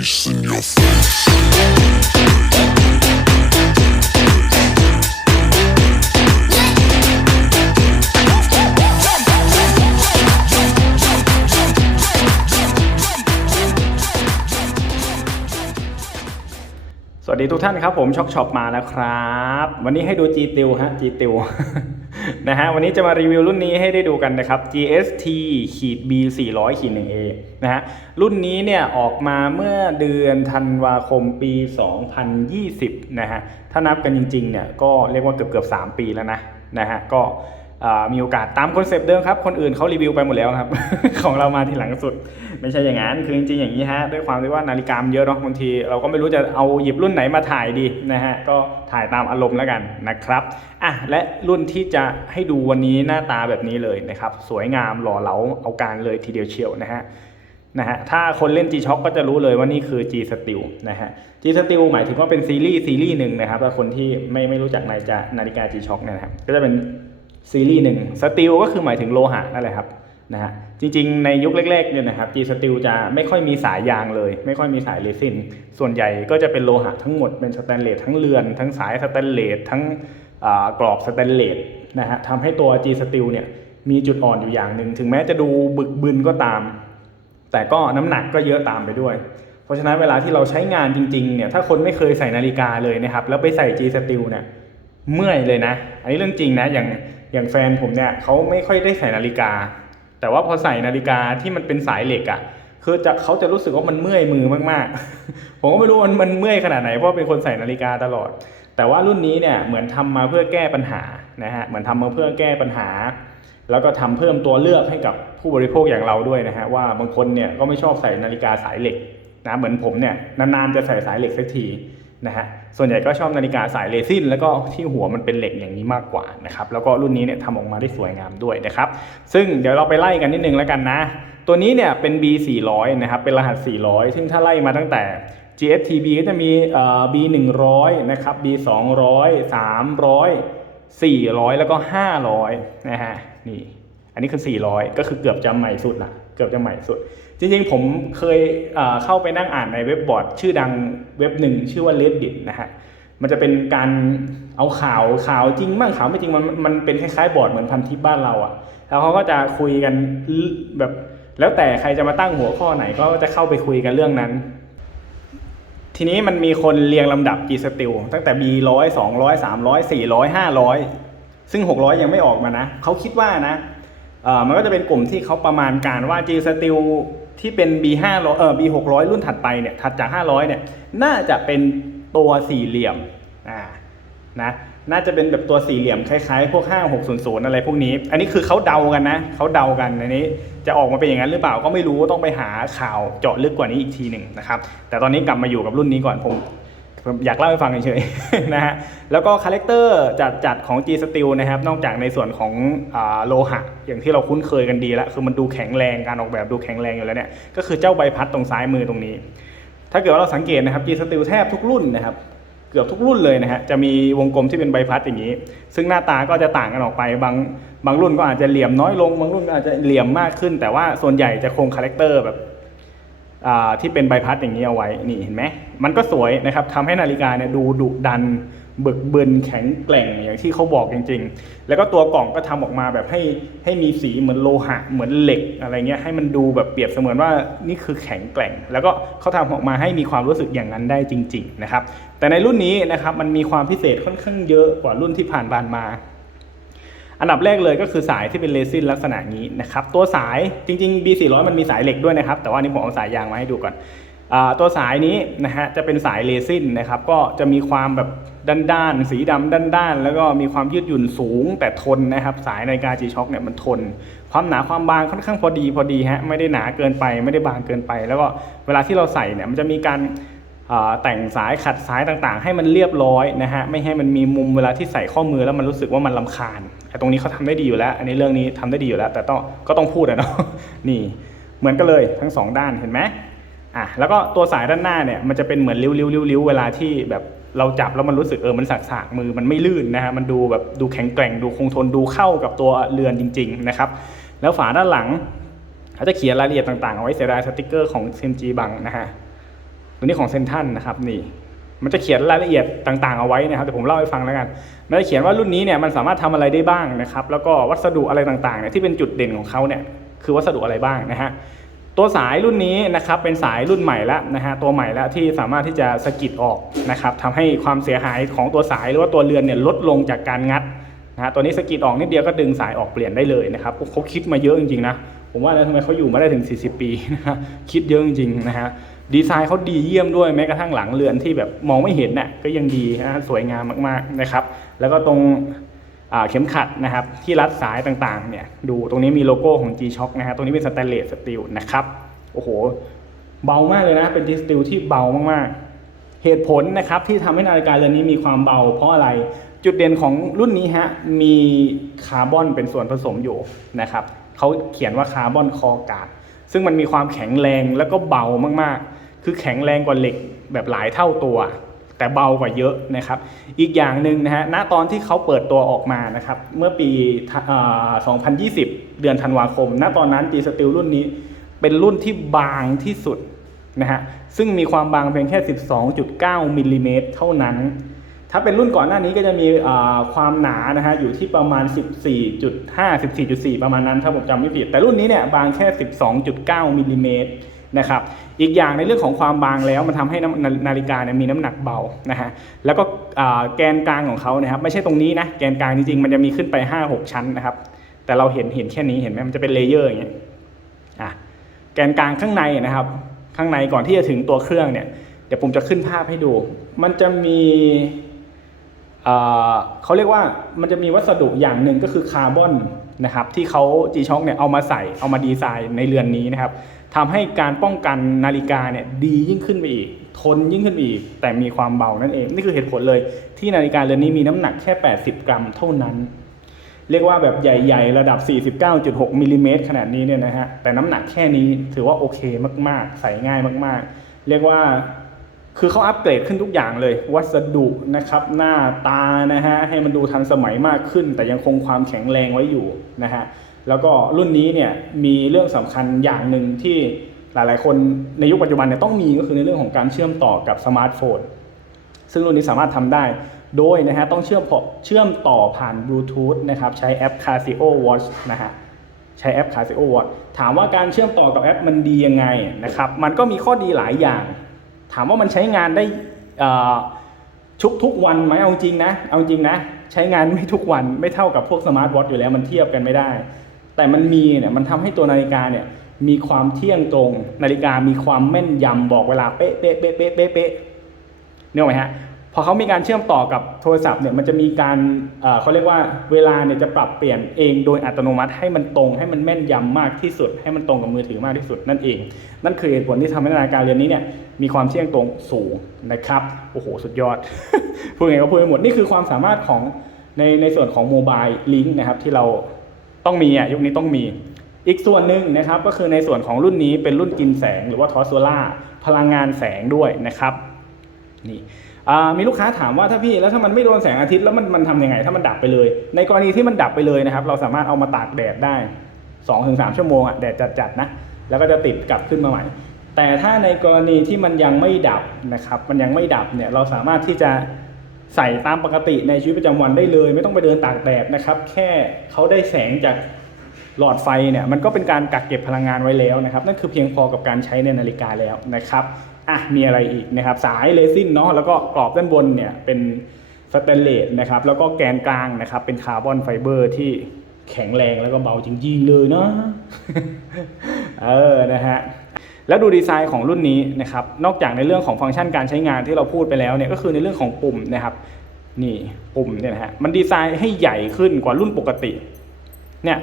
face in your face. สวัสดีทุกท่านครับผมช็อกช็อปมาแล้วครับ วันนี้ให้ดู G ติวฮะ G ติว นะฮะวันนี้จะมารีวิวรุ่นนี้ให้ได้ดูกันนะครับ GST ขีด B 400ขีด 1A นะฮะรุ่นนี้เนี่ยออกมาเมื่อเดือนธันวาคมปี 2020 นะฮะถ้านับกันจริงๆเนี่ยก็เรียกว่าเกือบเกือบ3ปีแล้วนะนะฮะก็ มีโอกาสตามคอนเซปต์เดิมครับ คนอื่นเขารีวิวไปหมดแล้วครับ ของเรามาทีหลังสุด ไม่ใช่อย่างนั้น คือจริงๆอย่างนี้ฮะ ด้วยความที่ว่านาฬิกามเยอะเนาะบางที เราก็ไม่รู้จะเอาหยิบรุ่นไหนมาถ่ายดีนะฮะ ก็ถ่ายตามอารมณ์แล้วกันนะครับ อะ และรุ่นที่จะให้ดูวันนี้หน้าตาแบบนี้เลยนะครับ สวยงามหล่อเหลาเอาการเลยทีเดียวเชียวนะฮะนะฮะถ้าคนเล่น G Shock ก็จะรู้เลยว่านี่คือ G Steel นะฮะ G Steel หมายถึงว่าเป็นซีรีส์ซีรีส์หนึ่งนะครับถ้าคนที่ไม่ไม่รู้จักนาฬิกานาฬิกา G Shock เนี่ยนะครับก็จะเป็น ซีรีส์หนึ่งสตีลก็คือหมายถึงโลหะนั่นแหละครับนะฮะจริงๆ ในยุคแรกๆเนี่ยนะครับ G Steel จะไม่ค่อยมีสายยางเลย ไม่ค่อยมีสายเรซิน ส่วนใหญ่ก็จะเป็นโลหะทั้งหมดเป็นสแตนเลสทั้งเรือนทั้งสายสแตนเลสทั้งกรอบสแตนเลสนะฮะทำให้ตัว G Steel เนี่ยมีจุดอ่อนอยู่อย่างหนึ่ง ถึงแม้จะดูบึกบึนก็ตาม แต่ก็น้ำหนักก็เยอะตามไปด้วย เพราะฉะนั้นเวลาที่เราใช้งานจริงๆเนี่ยถ้าคนไม่เคยใส่นาฬิกาเลยนะครับแล้วไปใส่ G Steel เนี่ยเมื่อยเลยนะ อันนี้เรื่องจริงนะอย่าง อย่างแฟนผมเนี่ยเขาไม่ค่อยได้ใส่นาฬิกา แต่ว่าพอใส่นาฬิกาที่มันเป็นสายเหล็กอะ่ะคือจะเขาจะรู้สึกว่ามันเมื่อยมือมากๆ ผมก็ไม่รู้มันมันเมื่อยขนาดไหนเพราะเป็นคนใส่นาฬิกาตลอด แต่ว่ารุ่นนี้เนี่ยเหมือนทำมาเพื่อแก้ปัญหานะฮะเหมือนทำมาเพื่อแก้ปัญหา แล้วก็ทำเพิ่มตัวเลือกให้กับผู้บริโภคอย่างเราด้วยนะฮะว่าบางคนเนี่ยก็ไม่ชอบใส่นาฬิกาสายเหล็กนะเหมือนผมเนี่ยนานๆจะใส่สายเหล็กสักที นะฮะ ส่วนใหญ่ก็ชอบนาฬิกาสายเรซินแล้วก็ที่หัวมันเป็นเหล็กอย่างนี้มากกว่านะครับ แล้วก็รุ่นนี้เนี่ยทำออกมาได้สวยงามด้วยนะครับ ซึ่งเดี๋ยวเราไปไล่กันนิดนึงแล้วกันนะ ตัวนี้เนี่ยเป็น B 400นะครับ เป็นรหัส 400 ซึ่งถ้าไล่มาตั้งแต่ GSTB ก็จะมีเอ่อ B 100นะครับ B 200 300 400 แล้วก็ 500 นะฮะ นี่ อันนี้คือ 400 ก็คือเกือบจะใหม่สุดละเกือบจะใหม่สุด จริงๆผมเคยเข้าไปนั่งอ่านในเว็บบอร์ด ชื่อดังเว็บหนึ่งชื่อว่า Reddit นะฮะมันจะเป็นการเอาข่าวข่าวจริงบ้างข่าวไม่จริงมันมันเป็นคล้ายๆบอร์ดเหมือนพันทิปบ้านเราอะ่ะ แล้วเขาก็จะคุยกันแบบแล้วแต่ใครจะมาตั้งหัวข้อไหนก็จะเข้าไปคุยกันเรื่องนั้น ทีนี้มันมีคนเรียงลำดับ G Steel ตั้งแต่ B ร้อยสองร้อยสามร้อยสี่ร้อยห้าร้อยซึ่ง600ยังไม่ออกมานะเขาคิดว่านะเออมันก็จะเป็นกลุ่มที่เขาประมาณการว่า G Steel ที่เป็น B 500เอ่อ B 600รุ่นถัดไปเนี่ยถัดจาก 500เนี่ยน่าจะเป็นตัวสี่เหลี่ยมอ่านะน่าจะเป็นแบบตัวสี่เหลี่ยมคล้ายๆ พวก 5600 อะไรพวกนี้ อันนี้คือเขาเดากันนะเขาเดากันอันนี้จะออกมาเป็นอย่างนั้นหรือเปล่าก็ไม่รู้ต้องไปหาข่าวเจาะลึกกว่านี้อีกทีหนึ่งนะครับแต่ตอนนี้กลับมาอยู่กับรุ่นนี้ก่อนผม อยากเล่าให้ฟังเฉยๆนะฮะแล้วก็คาแรคเตอร์จัดจัดของ G Steel นะครับ นอกจากในส่วนของอโลหะ อย่างที่เราคุ้นเคยกันดีแล้ว คือมันดูแข็งแรงการออกแบบดูแข็งแรงอยู่แล้วเนี่ย ก็คือเจ้าใบพัดตรงซ้ายมือตรงนี้ ถ้าเกิดว่าเราสังเกตนะครับ G Steel แทบทุกรุ่นนะครับเกือบทุกรุ่นเลยนะฮะ จะมีวงกลมที่เป็นใบพัดอย่างนี้ ซึ่งหน้าตาก็จะต่างกันออกไป บางบางรุ่นก็อาจจะเหลี่ยมน้อยลง บางรุ่นก็อาจจะเหลี่ยมมากขึ้น แต่ว่าส่วนใหญ่จะคงคาแรคเตอร์แบบที่เป็นใบพัดอย่างนี้เอาไว้ นี่เห็นไหม มันก็สวยนะครับทำให้นาฬิกาเนี่ยดูดุดันบึกบึนแข็งแกร่งอย่างที่เขาบอกจริง ๆ แล้วก็ตัวกล่องก็ทำออกมาแบบให้ให้มีสีเหมือนโลหะเหมือนเหล็กอะไรเงี้ยให้มันดูแบบเปรียบเสมือนว่านี่คือแข็งแกร่ง แล้วก็เขาทำออกมาให้มีความรู้สึกอย่างนั้นได้จริง ๆ นะครับ แต่ในรุ่นนี้นะครับมันมีความพิเศษค่อนข้างเยอะกว่ารุ่นที่ผ่านๆมาอันดับแรกเลยก็คือสายที่เป็นเรซินลักษณะนี้นะครับตัวสายจริงๆ B400 มันมีสายเหล็กด้วยนะครับ แต่ว่านี้ผมเอาสายยางมาให้ดูก่อน ตัวสายนี้นะฮะจะเป็นสายเรซินนะครับก็จะมีความแบบด้านๆสีดำด้านๆ แล้วก็มีความยืดหยุ่นสูงแต่ทนนะครับ สายนาฬิกา G-Shock เนี่ยมันทน ความหนาความบางค่อนข้างพอดีพอดีฮะไม่ได้หนาเกินไปไม่ได้บางเกินไป แล้วก็เวลาที่เราใส่เนี่ยมันจะมีการแต่งสายขัดสายต่างๆ ให้มันเรียบร้อยนะฮะไม่ให้มันมีมุมเวลาที่ใส่ข้อมือแล้วมันรู้สึกว่ามันลำคาญไอ้ตรงนี้เขาทำได้ดีอยู่แล้ว อันนี้เรื่องนี้ทำได้ดีอยู่แล้ว แต่ต้องก็ต้องพูดอะเนาะนี่เหมือนกันเลยทั้งสองด้านเห็นไหม อะแล้วก็ตัวสายด้านหน้าเนี่ยมันจะเป็นเหมือนริ้วๆๆเวลาที่แบบเราจับแล้วมันรู้สึกเออมันสักๆมือมันไม่ลื่นนะฮะมันดูแบบดูแข็งแกร่งดูคงทนดูเข้ากับตัวเรือนจริง ๆ นะครับ แล้วฝาด้านหลังเขาจะเขียนรายละเอียดต่างๆเอาไว้เสียดายสติกเกอร์ของ CMG บังนะฮะตัวนี้ของเซนทันนะครับนี่มันจะเขียนรายละเอียดต่างๆเอาไว้นะครับแต่ผมเล่าให้ฟังแล้วกัน มันจะเขียนว่ารุ่นนี้เนี่ยมันสามารถทำอะไรได้บ้างนะครับ แล้วก็วัสดุอะไรต่างๆเนี่ยที่เป็นจุดเด่นของเขาเนี่ยคือวัสดุอะไรบ้างนะฮะ ตัวสายรุ่นนี้นะครับเป็นสายรุ่นใหม่แล้วนะฮะตัวใหม่แล้วที่สามารถที่จะสกิดออกนะครับทำให้ความเสียหายของตัวสายหรือว่าตัวเรือนเนี่ยลดลงจากการงัดนะฮะตัวนี้สกิดออกนิดเดียวก็ดึงสายออกเปลี่ยนได้เลยนะครับเขาคิดมาเยอะจริงๆนะผมว่าแล้วทำไมเขาอยู่มาได้ถึง 40 ปีนะฮะคิดเยอะจริงๆนะฮะดีไซน์เขาดีเยี่ยมด้วยแม้กระทั่งหลังเรือนที่แบบมองไม่เห็นน่ะก็ยังดีนะสวยงามมากๆนะครับ แล้วก็ตรง เข็มขัดนะครับที่รัดสายต่างๆเนี่ยดูตรงนี้มีโลโก้ของ G-Shock นะฮะตรงนี้เป็นสแตนเลสสตีลนะครับโอ้โหเบามากเลยนะเป็นสตีลที่เบามากๆ เหตุผลนะครับที่ทำให้นาฬิกาเรือนนี้มีความเบา เพราะอะไรจุดเด่นของรุ่นนี้ฮะมีคาร์บอนเป็นส่วนผสมอยู่นะครับเขาเขียนว่าคาร์บอนคอการ์ดซึ่งมันมีความแข็งแรงแล้วก็เบามากๆ คือแข็งแรงกว่าเหล็กแบบหลายเท่าตัว แต่เบากว่าเยอะนะครับ อีกอย่างหนึ่งนะฮะณตอนที่เขาเปิดตัวออกมานะครับ เมื่อปี 2020 เดือนธันวาคม ณตอนนั้น G Steel รุ่นนี้เป็นรุ่นที่บางที่สุดนะฮะซึ่งมีความบางเพียงแค่ 12.9มิลลิเมตรเท่านั้น ถ้าเป็นรุ่นก่อนหน้านี้ก็จะมีความหนานะฮะอยู่ที่ประมาณ 14.5 14.4 ประมาณนั้นถ้าผมจำไม่ผิด แต่รุ่นนี้เนี่ยบางแค่ 12.9มิลลิเมตร นะครับอีกอย่างในเรื่องของความบางแล้วมันทำให้นานานาฬิกาเนี่ยมีน้ำหนักเบานะฮะแล้วก็แกนกลางของเขานะครับไม่ใช่ตรงนี้นะแกนกลางจริงๆมันจะมีขึ้นไป 5-6 ชั้นนะครับแต่เราเห็นเห็นแค่นี้เห็นไหมมันจะเป็นเลเยอร์อย่างเงี้ยอะแกนกลางข้างในนะครับข้างในก่อนที่จะถึงตัวเครื่องเนี่ยเดี๋ยวผมจะขึ้นภาพให้ดู มันจะมีเขาเรียกว่ามันจะมีวัสดุอย่างหนึ่งก็คือคาร์บอนนะครับที่เขา G-Shock เนี่ยเอามาใส่เอามาดีไซน์ในเรือนนี้นะครับ ทำให้การป้องกันนาฬิกาเนี่ยดียิ่งขึ้นไปอีก ทนยิ่งขึ้นไปอีก แต่มีความเบานั่นเอง นี่คือเหตุผลเลยที่นาฬิกาเรือนนี้มีน้ำหนักแค่ 80 กรัมเท่านั้น เรียกว่าแบบใหญ่ๆ ระดับ 49.6มิลลิเมตรขนาดนี้เนี่ยนะฮะ แต่น้ำหนักแค่นี้ถือว่าโอเคมากๆ ใส่ง่ายมากๆ เรียกว่าคือเขาอัปเกรดขึ้นทุกอย่างเลย วัสดุนะครับหน้าตานะฮะให้มันดูทันสมัยมากขึ้น แต่ยังคงความแข็งแรงไว้อยู่นะฮะ แล้วก็รุ่นนี้เนี่ยมีเรื่องสำคัญอย่างหนึ่งที่หลาย ๆ คนในยุคปัจจุบันเนี่ยต้องมีก็คือในเรื่องของการเชื่อมต่อกับสมาร์ทโฟน ซึ่งรุ่นนี้สามารถทำได้ โดยนะฮะต้องเชื่อมพอเชื่อมต่อผ่านบลูทูธนะครับใช้แอป Casio Watch นะฮะใช้แอป Casio Watch ถามว่าการเชื่อมต่อกับแอปมันดียังไงนะครับมันก็มีข้อดีหลายอย่าง ถามว่ามันใช้งานได้ทุกทุกวันไหมเอาจริงนะเอาจริงนะใช้งานไม่ทุกวันไม่เท่ากับพวกสมาร์ทวอทอยู่แล้วมันเทียบกันไม่ได้ แต่มันมีเนี่ยมันทำให้ตัวนาฬิกาเนี่ยมีความเที่ยงตรง นาฬิกามีความแม่นยำบอกเวลาเป๊ะเป๊ะเป๊ะเป๊ะเป๊ะเป๊ะเนี่ยไหมฮะพอเขามีการเชื่อมต่อกับโทรศัพท์เนี่ยมันจะมีการเขาเรียกว่าเวลาเนี่ยจะปรับเปลี่ยนเองโดยอัตโนมัติให้มันตรงให้มันแม่นยำมากที่สุด ให้มันตรงกับมือถือมากที่สุดนั่นเอง นั่นคือเหตุผลที่ทำให้นาฬิกาเรือนนี้เนี่ยมีความเที่ยงตรงสูงนะครับโอ้โหสุดยอดพูดไงก็พูดไม่หมดนี่คือความสามารถของในในส่วนของโมบายลิงก์นะครับที่เรา ต้องมีอะยุคนี้ต้องมี อีกส่วนหนึ่งนะครับก็คือในส่วนของรุ่นนี้เป็นรุ่นกินแสงหรือว่าทอสโซล่าพลังงานแสงด้วยนะครับนี่มีลูกค้าถามว่าถ้าพี่แล้วถ้ามันไม่โดนแสงอาทิตย์แล้วมันมันทำยังไง ถ้ามันดับไปเลย ในกรณีที่มันดับไปเลยนะครับ เราสามารถเอามาตากแดดได้ 2-3 ชั่วโมงอะแดดจัดๆนะแล้วก็จะติดกลับขึ้นมาใหม่แต่ถ้าในกรณีที่มันยังไม่ดับนะครับ มันยังไม่ดับเนี่ยเราสามารถที่จะ ใส่ตามปกติในชีวิตประจำวันได้เลย ไม่ต้องไปเดินตากแดดนะครับ แค่เขาได้แสงจากหลอดไฟเนี่ยมันก็เป็นการกักเก็บพลังงานไว้แล้วนะครับ นั่นคือเพียงพอกับการใช้ในนาฬิกาแล้วนะครับอะมีอะไรอีกนะครับ สายเลซินเนาะแล้วก็กรอบด้านบนเนี่ยเป็นสแตนเลสนะครับแล้วก็แกนกลางนะครับเป็นคาร์บอนไฟเบอร์ที่แข็งแรงแล้วก็เบาจริงๆเลยเนาะเออนะฮะ แล้วดูดีไซน์ของรุ่นนี้นะครับ นอกจากในเรื่องของฟังก์ชันการใช้งานที่เราพูดไปแล้วเนี่ยก็คือในเรื่องของปุ่มนะครับ นี่ปุ่มเนี่ยนะฮะมันดีไซน์ให้ใหญ่ขึ้นกว่ารุ่นปกติเนี่ย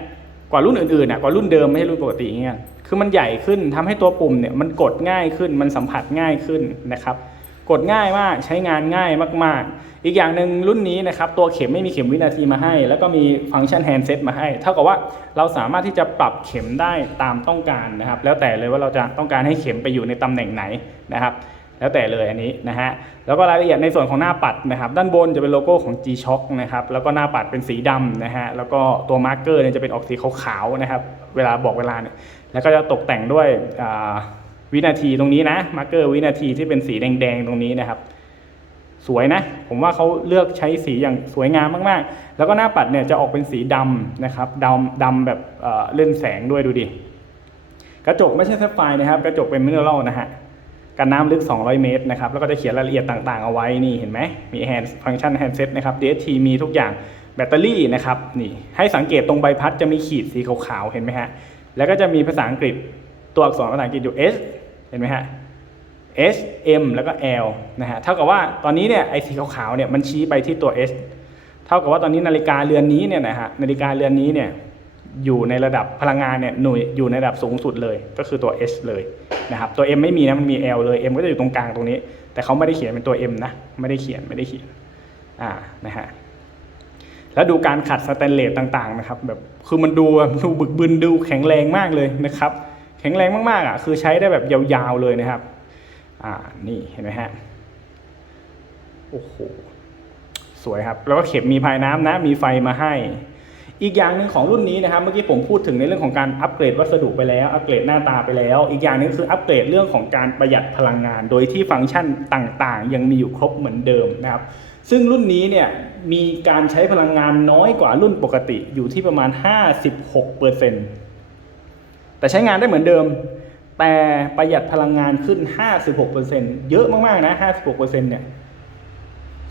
กว่ารุ่นอื่นๆน่ะกว่ารุ่นเดิมไม่ใช่รุ่นปกติอย่างเงี้ยคือมันใหญ่ขึ้นทำให้ตัวปุ่มเนี่ยมันกดง่ายขึ้นมันสัมผัสง่ายขึ้นนะครับ กดง่ายมากใช้งานง่ายมาก ๆ อีกอย่างหนึ่งรุ่นนี้นะครับตัวเข็มไม่มีเข็มวินาทีมาให้ แล้วก็มีฟังก์ชันแฮนด์เซตมาให้ เท่ากับว่าเราสามารถที่จะปรับเข็มได้ตามต้องการนะครับ แล้วแต่เลยว่าเราจะต้องการให้เข็มไปอยู่ในตำแหน่งไหนนะครับ แล้วแต่เลยอันนี้นะฮะแล้วก็รายละเอียดในส่วนของหน้าปัดนะครับ ด้านบนจะเป็นโลโก้ของ G-Shock นะครับแล้วก็หน้าปัดเป็นสีดำนะฮะแล้วก็ตัวมาร์กเกอร์เนี่ยจะเป็นออกสีขาวๆนะครับ เวลาบอกเวลาเนี่ยแล้วก็จะตกแต่งด้วยอ่า วินาทีตรงนี้นะมาร์เกอร์วินาทีที่เป็นสีแดงๆตรงนี้นะครับ สวยนะ ผมว่าเขาเลือกใช้สีอย่างสวยงามมากๆ แล้วก็หน้าปัดเนี่ยจะออกเป็นสีดำนะครับดำดำแบบเเล่นแสงด้วยดูดิกระจกไม่ใช่แซฟไฟนะครับ กระจกเป็นมิเนอรัลนะฮะกันน้ำลึก 200 เมตรนะครับ แล้วก็จะเขียนรายละเอียดต่างๆ เอาไว้ นี่เห็นไหม มีแฮนด์ฟังก์ชันแฮนด์เซ็ตนะครับ DST มีทุกอย่าง แบตเตอรี่นะครับ นี่ ให้สังเกตตรงใบพัดจะมีขีดสีขาวๆ เห็นไหมฮะ แล้วก็จะมีภาษาอังกฤษ ตัวอักษรภาษาอังกฤษอยู่ S เห็นไหมฮะ S M แล้วก็ L นะฮะ เท่ากับว่าตอนนี้เนี่ยไอ้สีขาวๆเนี่ยมันชี้ไปที่ตัว S เท่ากับว่าตอนนี้นาฬิกาเรือนนี้เนี่ยนะฮะนาฬิกาเรือนนี้เนี่ยอยู่ในระดับพลังงานเนี่ยหน่วยอยู่ในระดับสูงสุดเลยก็คือตัว H เลยนะครับตัว M ไม่มีนะมันมี L เลย M ก็จะอยู่ตรงกลางตรงนี้ แต่เขาไม่ได้เขียนเป็นตัว M นะไม่ได้เขียนไม่ได้เขียนอ่านะฮะแล้วดูการขัดสแตนเลสต่างๆนะครับแบบคือมันดูดูบึกบึนดูแข็งแรงมากเลยนะครับ ข็งแรงมากๆอะคือใช้ได้แบบยาวๆเลยนะครับ อ่านี่เห็นไหมฮะโอ้โหสวยครับ แล้วก็เข็มมีภายน้ำนะมีไฟมาให้ อีกอย่างหนึ่งของรุ่นนี้นะครับ เมื่อกี้ผมพูดถึงในเรื่องของการอัปเกรดวัสดุไปแล้วอัปเกรดหน้าตาไปแล้ว อีกอย่างหนึงคืออัปเกรดเรื่องของการประหยัดพลังงาน โดยที่ฟังก์ชันต่างๆ ยังมีอยู่ครบเหมือนเดิมนะครับซึ่งรุ่นนี้เนี่ยมีการใช้พลังงานน้อยกว่ารุ่นปกติอยู่ที่ประมาณ 56% แต่ใช้งานได้เหมือนเดิม แต่ประหยัดพลังงานขึ้น 56%เยอะมากๆนะ 56%เนี่ย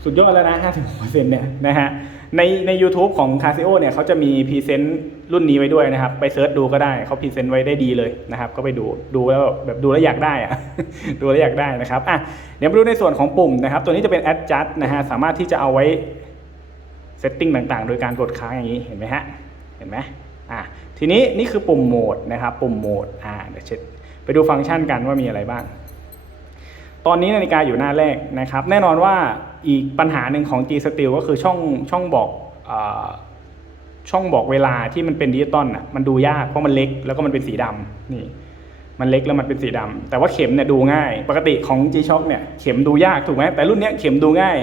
สุดยอดแล้วนะ 56%เนี่ยนะฮะ ในใน YouTube ของ Casio เนี่ยเขาจะมีพรีเซนต์รุ่นนี้ไว้ด้วยนะครับ ไปเซิร์ชดูก็ได้เขาพรีเซนต์ไว้ได้ดีเลยนะครับ ก็ไปดูดูแล้วแบบดูแล้วอยากได้อะดูแล้วอยากได้นะครับอะเดี๋ยวมาดูในส่วนของปุ่มนะครับ ตัวนี้จะเป็น adjust นะฮะสามารถที่จะเอาไว้เซตติ้งต่างๆ โดยการกดค้างอย่างนี้เห็นไหมฮะเห็นไหม อะทีนี้นี่คือปุ่มโหมดนะครับปุ่มโหมดอ่าเดี๋ยวเช็ดไปดูฟังก์ชันกันว่ามีอะไรบ้าง ตอนนี้นาฬิกาอยู่หน้าแรกนะครับ แน่นอนว่าอีกปัญหาหนึ่งของ G Steel ก็คือช่องช่องบอกอช่องบอกเวลาที่มันเป็นดิจิตอลอะมันดูยากเพราะมันเล็กแล้วก็มันเป็นสีดำนี่มันเล็กแล้วมันเป็นสีดำแต่ว่าเข็มเนี่ยดูง่าย ปกติของ G Shock เนี่ยเข็มดูยากถูกไหมแต่รุ่นเนี้ยเข็มดูง่าย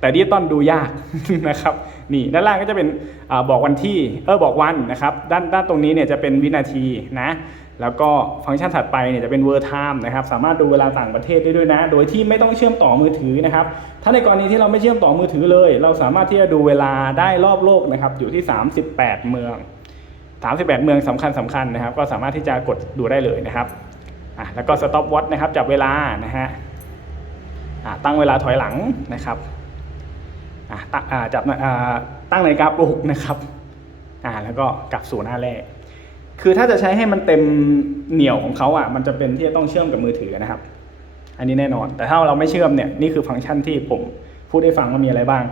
แต่ดิจิตอลดูยากนะครับ นี่ด้านล่างก็จะเป็นอบอกวันที่เออบอกวันนะครับด้านด้านตรงนี้เนี่ยจะเป็นวินาทีนะแล้วก็ฟังก์ชันถัดไปเนี่ยจะเป็น World Time นะครับสามารถดูเวลาต่างประเทศได้ด้วยนะ โดยที่ไม่ต้องเชื่อมต่อมือถือนะครับถ้าในกรณีที่เราไม่เชื่อมต่อมือถือเลย เราสามารถที่จะดูเวลาได้รอบโลกนะครับอยู่ที่ 38 เมือง 38 เมืองสำคัญสำคัญนะครับ ก็สามารถที่จะกดดูได้เลยนะครับอะแล้วก็ Stop Watch นะครับจับเวลานะฮะอะตั้งเวลาถอยหลังนะครับ จับตั้งนาฬิกาปลุกนะครับแล้วก็กลับสู่หน้าแรก คือถ้าจะใช้ให้มันเต็มเหนี่ยวของเขาอะมันจะเป็นที่จะต้องเชื่อมกับมือถือนะครับ อันนี้แน่นอน แต่ถ้าเราไม่เชื่อมเนี่ยนี่คือฟังก์ชันที่ผมพูดให้ฟังว่ามีอะไรบ้าง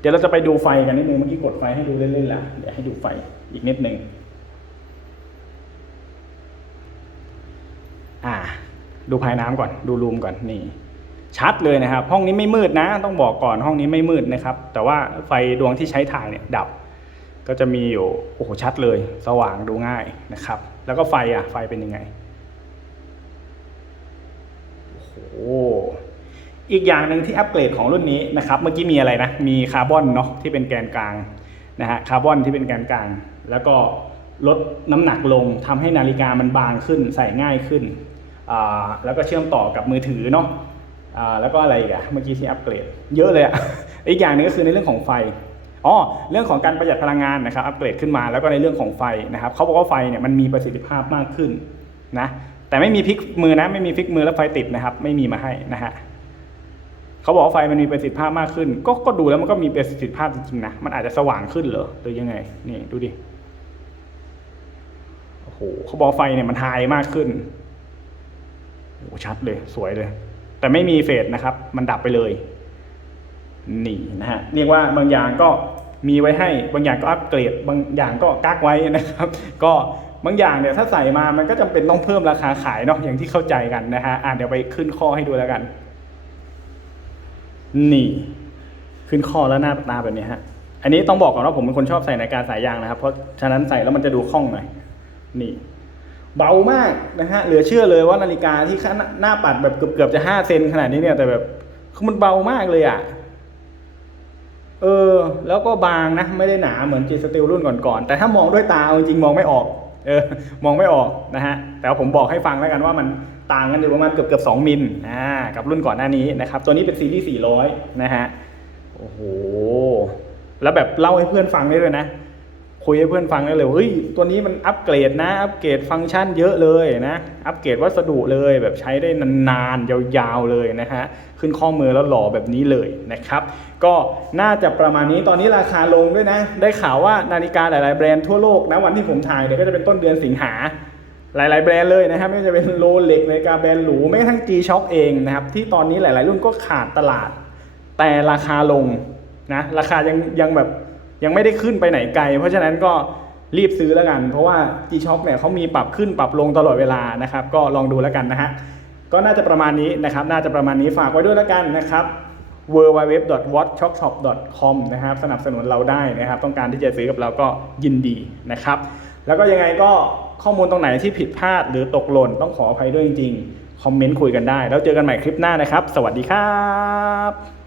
เดี๋ยวเราจะไปดูไฟกันนิดนึงเมื่อกี้กดไฟให้ดูเล่นๆละเดี๋ยวให้ดูไฟอีกนิดนึงอ่า ดูภายน้ำก่อน ดูรูมก่อนนี่ ชัดเลยนะครับ ห้องนี้ไม่มืดนะ ต้องบอกก่อนห้องนี้ไม่มืดนะครับ แต่ว่าไฟดวงที่ใช้ถ่ายเนี่ยดับ ก็จะมีอยู่โอ้โหชัดเลย สว่างดูง่ายนะครับ แล้วก็ไฟอะไฟเป็นยังไงโอ้โหอีกอย่างหนึ่งที่อัปเกรดของรุ่นนี้นะครับ เมื่อกี้มีอะไรนะ มีคาร์บอนเนาะที่เป็นแกนกลางนะฮะคาร์บอนที่เป็นแกนกลาง แล้วก็ลดน้ำหนักลงทำให้นาฬิกามันบางขึ้นใส่ง่ายขึ้นอ่าแล้วก็เชื่อมต่อกับมือถือเนาะ แล้วก็อะไรอีกอะเมื่อกี้ที่อัปเกรด เยอะเลยอะอีกอย่างหนึงก็คือในเรื่องของไฟอ๋อเรื่องของการประหยัดพลังงานนะครับอัปเกรดขึ้นมาแล้วก็ในเรื่องของไฟนะครับเขาบอกว่าไฟเนี่ยมันมีประสิทธิภาพมากขึ้นนะแต่ไม่มีพลิกมือนะไม่มีพลิกมือแล้วไฟติดนะครับ ไม่มีมาให้นะฮะเขาบอกว่าไฟมันมีประสิทธิภาพมากขึ้น ก็ก็ดูแล้วมันก็มีประสิทธิภาพจริงๆนะมันอาจจะสว่างขึ้นเหรอหรือยังไงนี่ดูดิโอ้โหเขาบอกไฟเนี่ยมันไฮมากขึ้นโอ้โหชัดเลยสวยเลย แต่ไม่มีเฟดนะครับ มันดับไปเลยนี่นะฮะเรียกว่าบางอย่างก็มีไว้ให้บางอย่างก็อัปเกรด บางอย่างก็กักไว้นะครับ ก็บางอย่างเนี่ยถ้าใส่มามันก็จำเป็นต้องเพิ่มราคาขายเนาะอย่างที่เข้าใจกันนะฮะอะเดี๋ยวไปขึ้นข้อให้ดูแล้วกัน นี่ ขึ้นข้อแล้วหน้าตาแบบนี้ฮะอันนี้ต้องบอกก่อนว่าผมเป็นคนชอบใส่นาฬิกาสายยางนะครับ เพราะฉะนั้นใส่แล้วมันจะดูคล่องหน่อยนี่ เบามากนะฮะเหลือเชื่อเลยว่านาฬิกาที่หน้าหน้าปัดแบบเกือบๆจะห้าเซนขนาดนี้เนี่ยแต่แบบคือมันเบามากเลยอะเออ แล้วก็บางนะไม่ได้หนาเหมือนจีสติลรุ่นก่อนๆแต่ถ้ามองด้วยตาเอาจริงมองไม่ออก เออ มองไม่ออกนะฮะแต่ผมบอกให้ฟังแล้วกันว่ามันต่างกันอยู่ประมาณเกือบเกือบสองมิลอ่ากับรุ่นก่อนหน้านี้นะครับ ตัวนี้เป็นซีรีส์400 นะฮะโอ้โหแล้วแบบเล่าให้เพื่อนฟังได้เลยนะ คุยให้เพื่อนฟังได้เลยวเฮ้ยตัวนี้มันอัปเกรดนะ อัปเกรดฟังก์ชันเยอะเลยนะ อัปเกรดวัสดุเลยแบบใช้ได้นานๆยาวๆเลยนะฮะขึ้นข้อมือแล้วหล่อแบบนี้เลยนะครับ ก็น่าจะประมาณนี้ตอนนี้ราคาลงด้วยนะ ได้ข่าวว่านาฬิกาหลายๆแบรนด์ทั่วโลกนะวันที่ผมถ่ายเนี่ยก็จะเป็นต้นเดือนสิงหาหลาย ๆ แบรนด์เลยนะครับไม่ว่าจะเป็นโรเล็กนาฬิกาแบรนด์หรูไม่กระทั่ง G-Shock เองนะครับที่ตอนนี้หลาย ๆ รุ่นก็ขาดตลาด แต่ราคาลงนะราคายังยังแบบ ยังไม่ได้ขึ้นไปไหนไกล เพราะฉะนั้นก็รีบซื้อแล้วกัน เพราะว่า G-Shock เนี่ยเขามีปรับขึ้นปรับลงตลอดเวลานะครับ ก็ลองดูแล้วกันนะฮะก็น่าจะประมาณนี้นะครับ น่าจะประมาณนี้ฝากไว้ด้วยแล้วกันนะครับ w w w w a t c h o p s h o p c o m นะครับสนับสนุนเราได้นะครับ ต้องการที่จะซื้อกับเราก็ยินดีนะครับ แล้วก็ยังไงก็ข้อมูลตรงไหนที่ผิดพลาดหรือตกหล่นต้องขออภัยด้วยจริงๆ คอมเมนต์คุยกันได้ แล้วเจอกันใหม่คลิปหน้านะครับ สวัสดีครับ